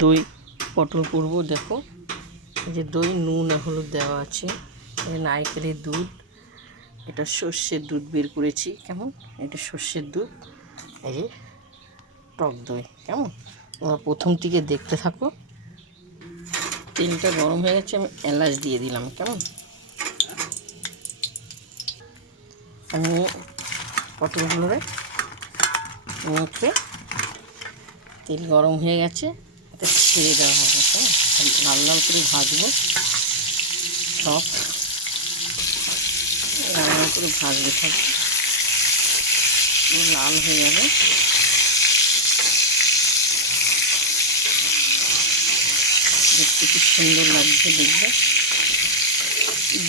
দই পটল করব। দেখো এই যে দই, নুন আর হলুদ দেওয়া আছে, নারকেলের দুধ, এটা সর্ষের দুধ বের করেছি। কেমন, এটা সর্ষের দুধ, এই যে টক দই। কেমন, তোমরা প্রথম থেকে দেখতে থাকো। তেলটা গরম হয়ে গেছে, আমি এলাচ দিয়ে দিলাম। কেমন, আমি পটলগুলোরে মুখে তেল গরম হয়ে গেছে, এটা ছেড়ে দেওয়া হবে। কেমন, লাল লাল করে ভাজবো, সব লাল লাল করে ভাজতে থাকবো, লাল হয়ে যাবে। দেখতে কি সুন্দর লাগছে, দেখবে।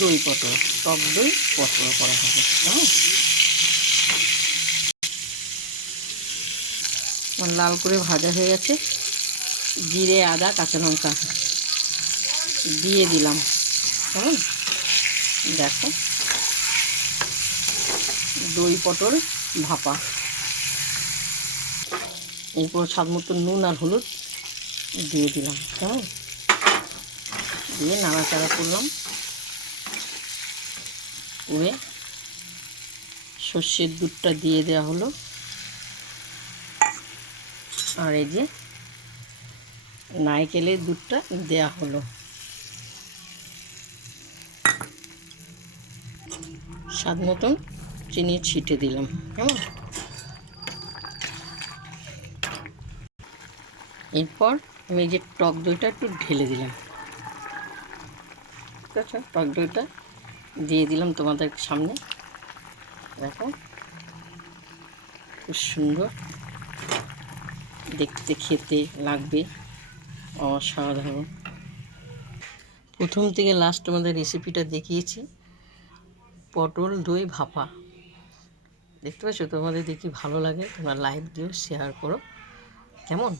দই পটল, টক দই পটল করা হবে। কেমন, লাল করে ভাজা হয়ে গেছে। জিরে, আদা, কাঁচা লঙ্কা দিয়ে দিলাম। কেমন, দেখো দই পটল ভাপা। এরপর স্বাদ মতো নুন আর হলুদ দিয়ে দিলাম। কেমন, দিয়ে নাড়াচাড়া করলাম। করে সর্ষের দুধটা দিয়ে দেওয়া হলো, আর এই যে নারকেলের দুধটা দেওয়া হলো। স্বাদ মতন চিনি ছিটে দিলাম। কেমন, এরপর আমি এই যে টক দইটা একটু ঢেলে দিলাম। ঠিক আছে, টক দইটা দিয়ে দিলাম তোমাদের সামনে। দেখো খুব সুন্দর দেখতে, খেতে লাগবে অসাধারণ। প্রথম থেকে লাস্ট তোমাদের রেসিপিটা দেখিয়েছি, পটল দই ভাপা। দেখতে পাচ্ছ, তোমাদের দেখি ভালো লাগে তোমরা লাইক দিও, শেয়ার করো। কেমন,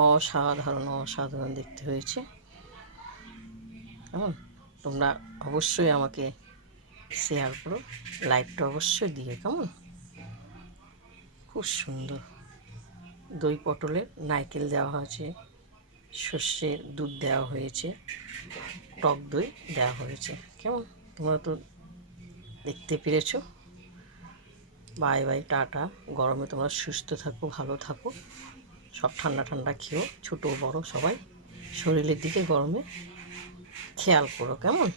অসাধারণ অসাধারণ দেখতে হয়েছে। কেমন, তোমরা অবশ্যই আমাকে শেয়ার করো, লাইকটা অবশ্যই দিও। কেমন, খুব সুন্দর। দই পটলে নারকেল দেওয়া হয়েছে, সর্ষের দুধ দেওয়া হয়েছে, টক দই দেওয়া হয়েছে। কেমন, তোমরা তো দেখতে পেরেছো। Bye bye, tata. গরমে তোমরা সুস্থ থাকো, ভালো থাকো, সব ঠান্ডা ঠান্ডা খেও, ছোটো বড় সবাই শরীরের দিকে গরমে খেয়াল করো। কেমন।